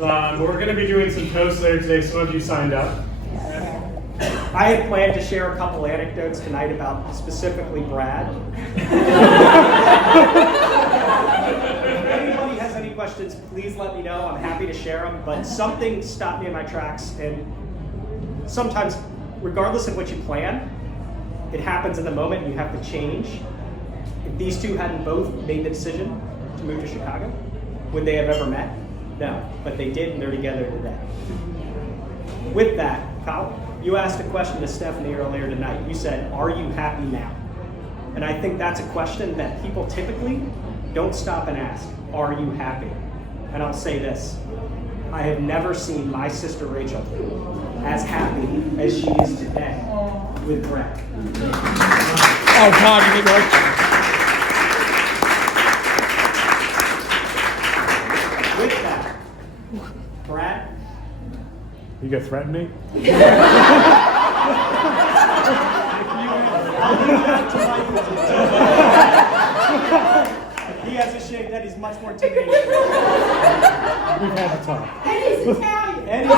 We're going to be doing some toasts later today. Some of you signed up. I had planned to share a couple anecdotes tonight about specifically Brad. If anybody has any questions, please let me know. I'm happy to share them. But something stopped me in my tracks. And sometimes, regardless of what you plan, it happens in the moment and you have to change. If these two hadn't both made the decision to move to Chicago, would they have ever met? No, but they did, and they're together today. With that, Kyle, you asked a question to Stephanie earlier tonight. You said, are you happy now? And I think that's a question that people typically don't stop and ask, are you happy? And I'll say this, I have never seen my sister Rachel as happy as she is today with Brett. Oh God, you need more. With that, Brad? You gonna threaten me? I'll leave that to Michael. He has a shape that is much more intimidating. We've had the talk. And he's Italian.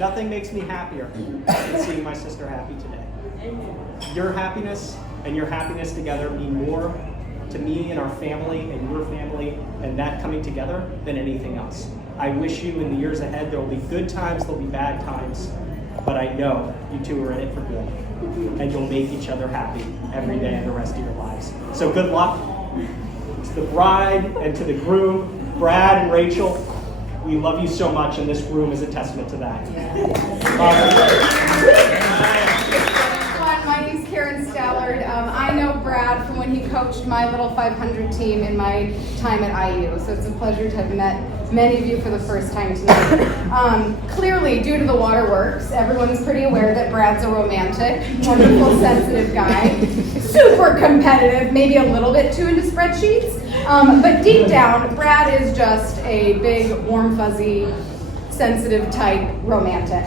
Nothing makes me happier than seeing my sister happy today. Your happiness and your happiness together mean more to me and our family and your family and that coming together than anything else. I wish you in the years ahead, there will be good times, there will be bad times, but I know you two are in it for good. And you'll make each other happy every day and the rest of your lives. So good luck to the bride and to the groom, Brad and Rachel. We love you so much, and this room is a testament to that. My name's Karen Stallard. I know Brad from when he coached my little 500 team in my time at IU, so it's a pleasure to have met many of you for the first time tonight. Clearly, due to the waterworks, everyone's pretty aware that Brad's a romantic, wonderful, sensitive guy, super competitive, maybe a little bit too into spreadsheets, but deep down, Brad is just a big, warm, fuzzy, sensitive type romantic.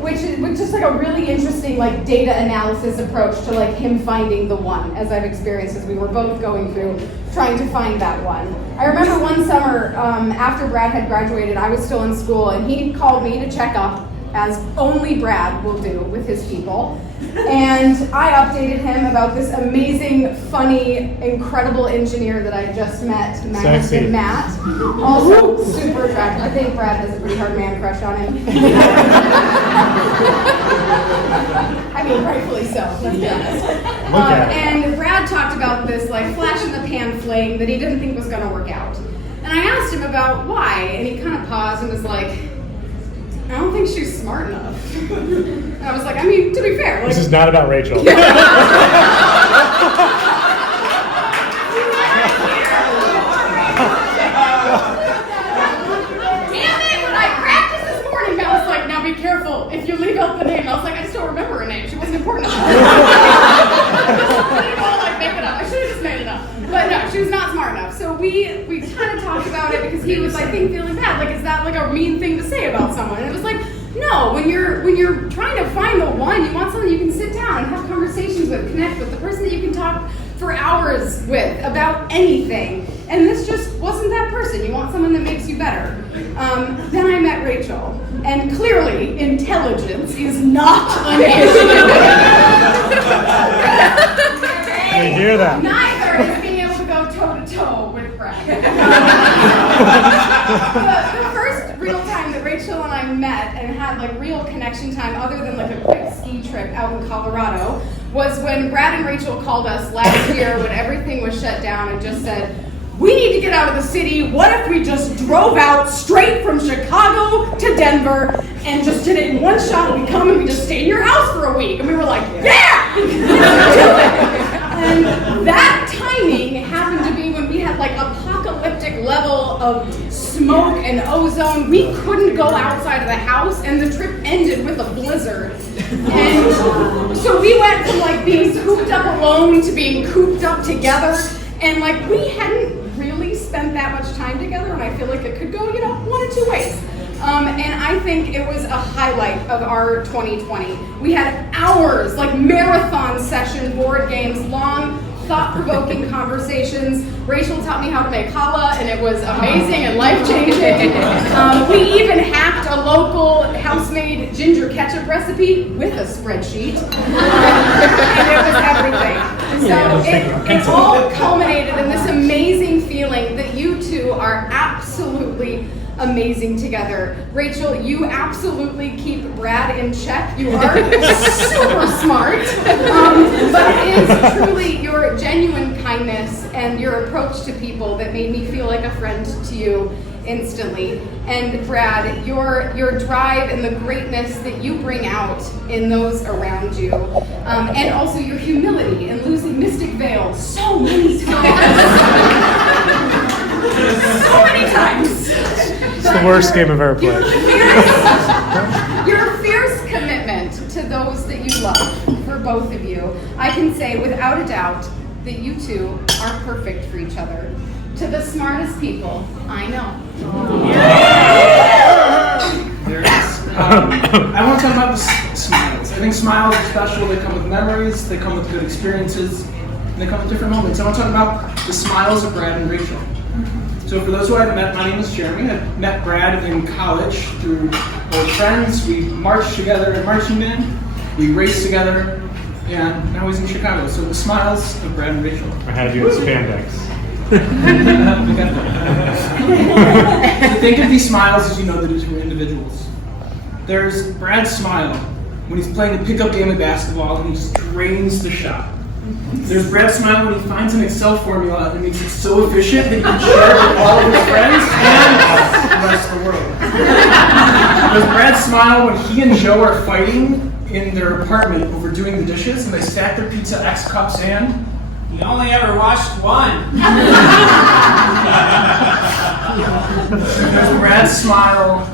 Which is just like a really interesting like data analysis approach to like him finding the one, as I've experienced as we were both going through trying to find that one. I remember one summer after Brad had graduated, I was still in school, and he called me to check up, as only Brad will do with his people. And I updated him about this amazing, funny, incredible engineer that I just met, my husband Matt. Also super attractive. I think Brad has a pretty hard man crush on him. I mean, rightfully so, let's be honest. And Brad talked about this like flash in the pan fling that he didn't think was going to work out. And I asked him about why, and he kind of paused and was like, I don't think she's smart enough. And I was like, I mean, to be fair. Like, This is not about Rachel. Damn it, when I practiced this morning, I was like, now be careful. If you leave out the name, I was like, I still remember her name. She wasn't important enough. Like, make it up. I should have just made it up. But no, she was not smart enough. So we kind of talked about it because he was, I think, feeling bad. Like, is that like a mean thing to say about someone? And it was like, no, when you're trying to find the one, you want someone you can sit down and have conversations with, connect with, the person that you can talk for hours with about anything. And this just wasn't that person. You want someone that makes you better. Then I met Rachel, and clearly intelligence is not an issue. You hear that? Neither is being able to go toe to toe with Brad. The first real time that Rachel and I met and had like real connection time other than like a quick ski trip out in Colorado was when Brad and Rachel called us last year when everything was shut down and just said, we need to get out of the city. What if we just drove out straight from Chicago to Denver and just did it in one shot? We come and we just stay in your house for a week. And we were like, yeah! Let's do it! And that timing happened to be when we had like apocalyptic level of smoke and ozone. We couldn't go outside of the house, and the trip ended with a blizzard. And so we went from like being cooped up alone to being cooped up together. And like we hadn't really spent that much time together, and I feel like it could go, one of two ways. And I think it was a highlight of our 2020. We had hours, like marathon session board games, long thought-provoking conversations. Rachel taught me how to make challah, and it was amazing and life-changing. We even hacked a local house-made ginger ketchup recipe with a spreadsheet, and it was everything. So it all culminated in this amazing feeling that you two are absolutely amazing together. Rachel, you absolutely keep Brad in check. You are super smart, but it is truly your genuine kindness and your approach to people that made me feel like a friend to you instantly. And Brad, your drive and the greatness that you bring out in those around you, and also your humility in losing Mystic Veil so many times. So many times. It's the worst game I've ever played. Your fierce commitment to those that you love, for both of you, I can say without a doubt that you two are perfect for each other. To the smartest people I know. There it is. I want to talk about the smiles. I think smiles are special. They come with memories, they come with good experiences, and they come with different moments. I want to talk about the smiles of Brad and Rachel. So for those who I haven't met, my name is Jeremy. I met Brad in college through old friends. We marched together in marching band. We raced together, and now he's in Chicago. So the smiles of Brad and Rachel. I had you in spandex. To think of these smiles as you know that are individuals. There's Brad's smile when he's playing a pickup game of basketball and he just drains the shot. There's Brad's smile when he finds an Excel formula and makes it so efficient that he can share it with all of his friends and the rest of the world. There's Brad's smile when he and Joe are fighting in their apartment over doing the dishes and they stack their pizza X cups and You only ever watched one. there's Brad's smile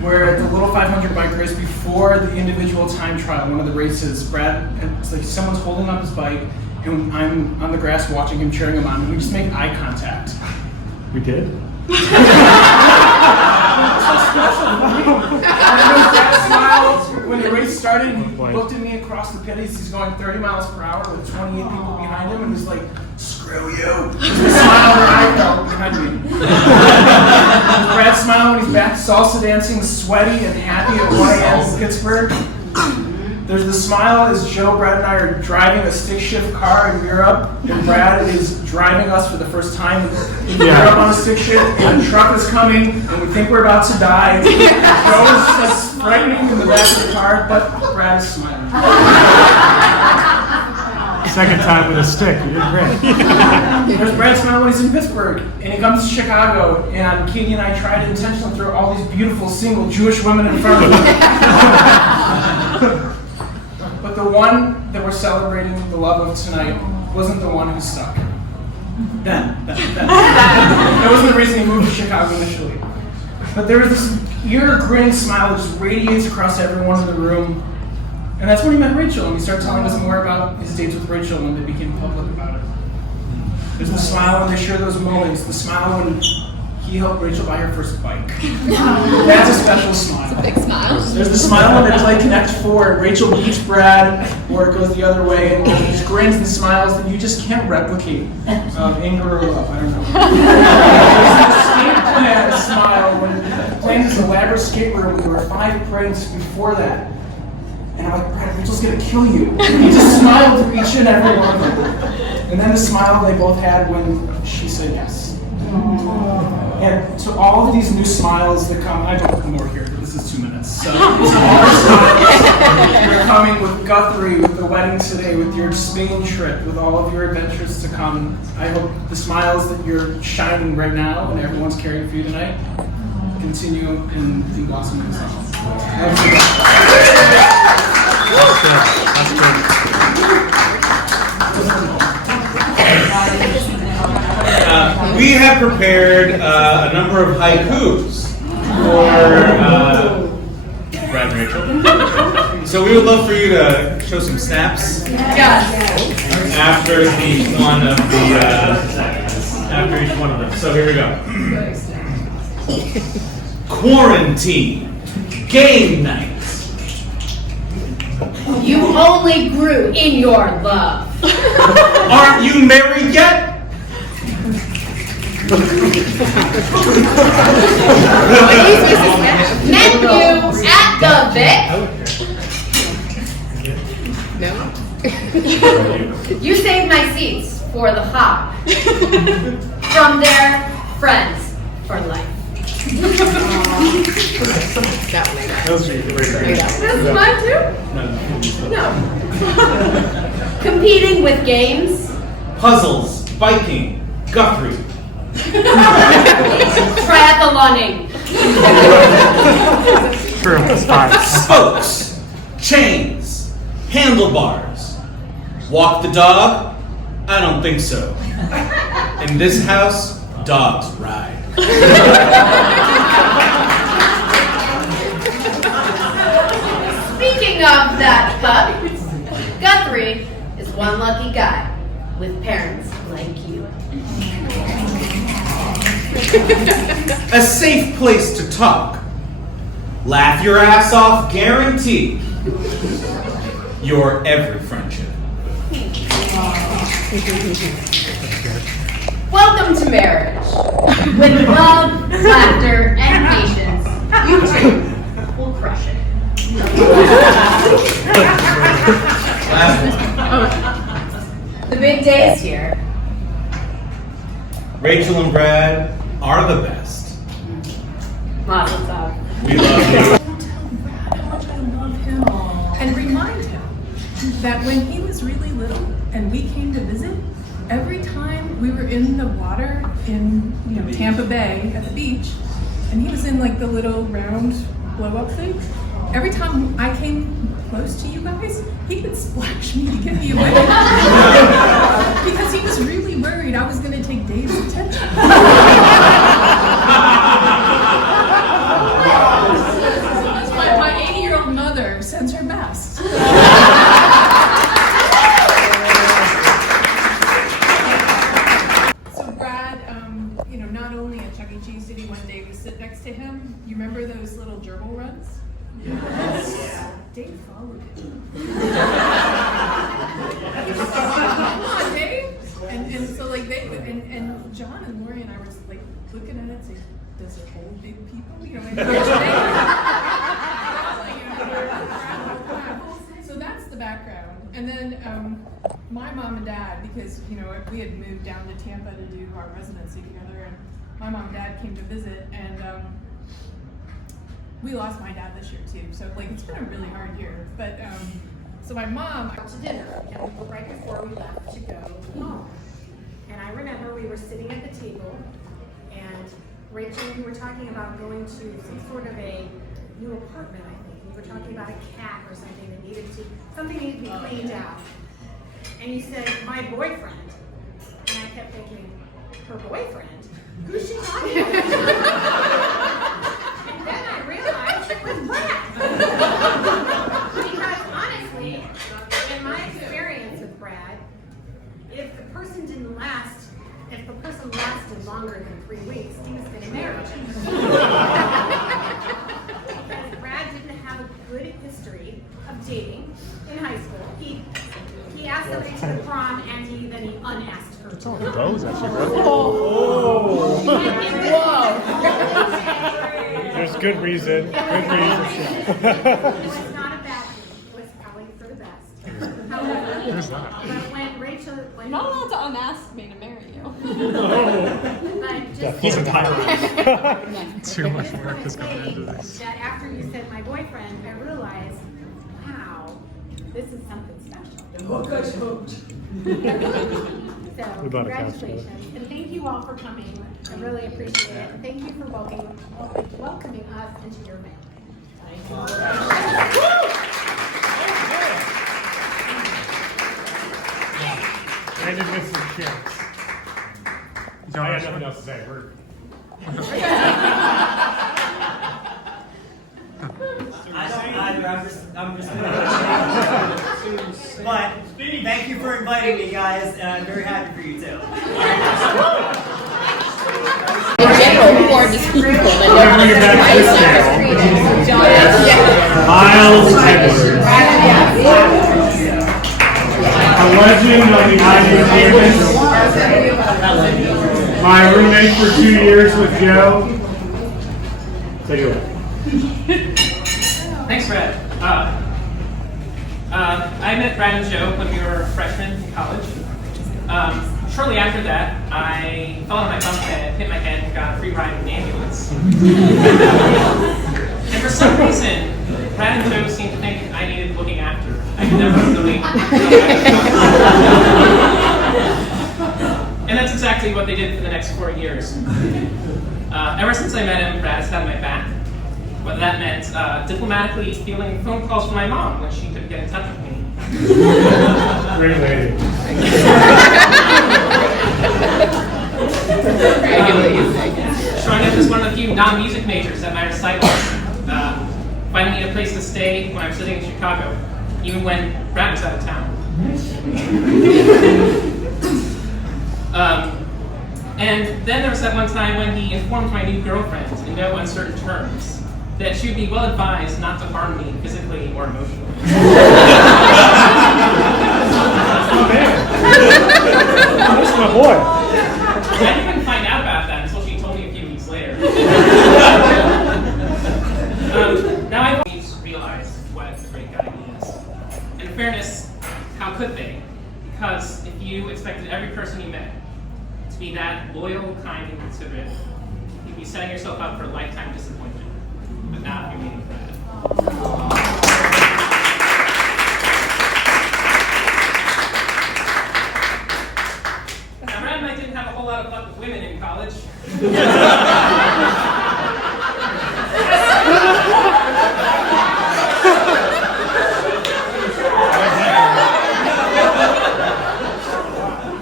where at the little 500 bike race before the individual time trial, one of the races, Brad, it's like someone's holding up his bike and I'm on the grass watching him, cheering him on, and we just make eye contact. We did? Brad's smile when the race started, he looked at me across the pit, he's going 30 miles per hour with 28 people behind him, and he's like, screw you. It's the smile that I felt behind me. Brad's smile when he's back salsa dancing, sweaty and happy at 1 a.m. in Pittsburgh. There's the smile as Joe, Brad, and I are driving a stick shift car in Europe, and Brad is driving us for the first time in Europe on a stick shift, and the truck is coming, and we think we're about to die. Joe is frightening in the back of the car, but Brad is smiling. Second time with a stick. You did great. There's Brad's smile when he's in Pittsburgh, and he comes to Chicago, and Katie and I try to intentionally throw all these beautiful single Jewish women in front of him. But the one that we're celebrating the love of tonight wasn't the one who stuck. Then. That wasn't the reason he moved to Chicago initially. But there was this ear-grinning smile that just radiates across everyone in the room. And that's when he met Rachel, and he started telling us more about his dates with Rachel when they became public about it. There's the smile when they share those moments, the smile when he helped Rachel buy her first bike. That's a special smile. It's a big smile. There's the smile when they play Connect 4 and Rachel beats Brad, or it goes the other way, and these grins and smiles that you just can't replicate. Anger or love, I don't know. There's the skate plan smile when he planned this elaborate skate room with our 5 pranks before that. And I'm like, Brad, Rachel's gonna kill you. And he just smiled through each and every one of them. And then the smile they both had when she said yes. And to all of these new smiles that come, I don't have more here, but this is 2 minutes. So all our smiles, you're coming with Guthrie, with the wedding today, with your Spain trip, with all of your adventures to come. I hope the smiles that you're shining right now and everyone's carrying for you tonight continue in the blossoming themselves. We have prepared a number of haikus for Brad and Rachel. So we would love for you to show some snaps after each one of them. So here we go. Quarantine, game night, You only grew in your love. Aren't you married yet? Met you at the Vic. No. You saved my seats for the hop. From there, friends for life. That one I got. Those are great. This is mine too? No. Competing with games. Puzzles, biking, Guthrie. Triathloning. True, it's fine. Spokes, chains, handlebars. Walk the dog? I don't think so. In this house, dogs ride. Speaking of that pup, Guthrie is one lucky guy with parents like you. A safe place to talk. Laugh your ass off, guaranteed. Your every friendship. Welcome to marriage. With love, laughter, and patience, you two will crush it. Last one. The big day is here. Rachel and Brad are the best. Mazel tov. We love you. How much I love him and remind him that when he was really little and we came to visit, every time we were in the water in Tampa Bay at the beach, and he was in like the little round blow-up thing, every time I came close to you guys, he would splash me to get me away. Because he was really worried I was going to take Dave's attention. My 80-year-old mother sends her best. So Brad, not only at Chuck E. Cheese did he one day we sit next to him. You remember those little gerbil runs? Yes. Dave followed him. Come on, Dave. And so like and John and Lori and I were like looking at it saying, does it hold big people? So that's the background. And then my mom and dad, because we had moved down to Tampa to do our residency together, and my mom and dad came to visit, and we lost my dad this year too. So like it's been a really hard year. But so my mom to dinner, and right before we left to go home. And I remember we were sitting at the table, and Rachel, you were talking about going to some sort of a new apartment, I think. You were talking about a cat or something that needed to be cleaned out. And you said, my boyfriend. And I kept thinking, her boyfriend? Who's she talking about? And then I realized it was Brad. Because honestly, in my experience with Brad, if the person lasted longer than 3 weeks, he was going to marry him. Because Brad didn't have a good history of dating in high school. He asked somebody to the prom, and then he unasked her. That's all the goes, actually. There's good reason. Good reason. It was not a bad thing. It was probably for the best. However, There's not. but when Rachel, You're not allowed to unask me to marry you. but just He's a pirate. Too much work is going into this. that after you said my boyfriend, I realized, wow, this is something special. So We bought a couch together. congratulations, and thank you all for coming. I really appreciate it. And thank you for welcoming us into your family. I just missed some chicks. I got nothing else to say. I'm just but thank you for inviting me, guys, and I'm very happy for you too. In general, who are these people that Bring it back to this table. Yeah. Miles Edwards. A legend on the IU campus. My roommate for 2 years with Joe. Take it away. Thanks, Brad. I met Brad and Joe when we were freshmen in college. Shortly after that, I fell on my bunk bed, hit my head, and got a free ride in an ambulance. And for some reason, Brad and Joe seemed to think I needed looking after. I could never really. And that's exactly what they did for the next 4 years. Ever since I met him, Brad has had my back. Whether that meant diplomatically fielding phone calls from my mom when she couldn't get in touch with me. Great lady. Showing up as one of the few non-music majors at my recitals. Finding me a place to stay when I was sitting in Chicago, even when Brad was out of town. And then there was that one time when he informed my new girlfriend, in no uncertain terms, that she would be well advised not to harm me physically or emotionally. That's my boy. I didn't even find out about that until she told me a few weeks later. Now I've always realized what a great guy he is. And in fairness, how could they? Because if you expected every person you met to be that loyal, kind, and considerate, you'd be setting yourself up for a lifetime disappointment. But not if you're meeting Brad. Now, Brad and I didn't have a whole lot of luck with women in college.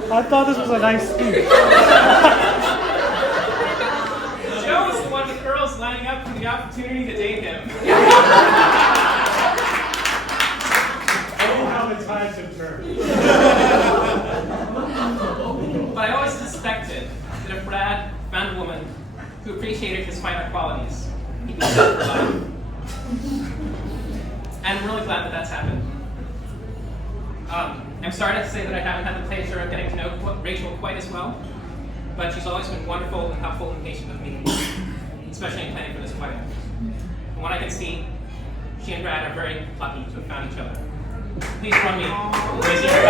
I thought this was a nice speech. Joe was the one with girls lining up for the opportunity to date him. Oh, how the tides have turned. But I always suspected that if Brad found a woman who appreciated his finer qualities, he'd be set for life. And I'm really glad that that's happened. I'm sorry to say that I haven't had the pleasure of getting to know Rachel quite as well, but she's always been wonderful and helpful and patient with me, especially in planning for this wedding. From what I can see, she and Brad are very lucky to have found each other. Please join me in raising her.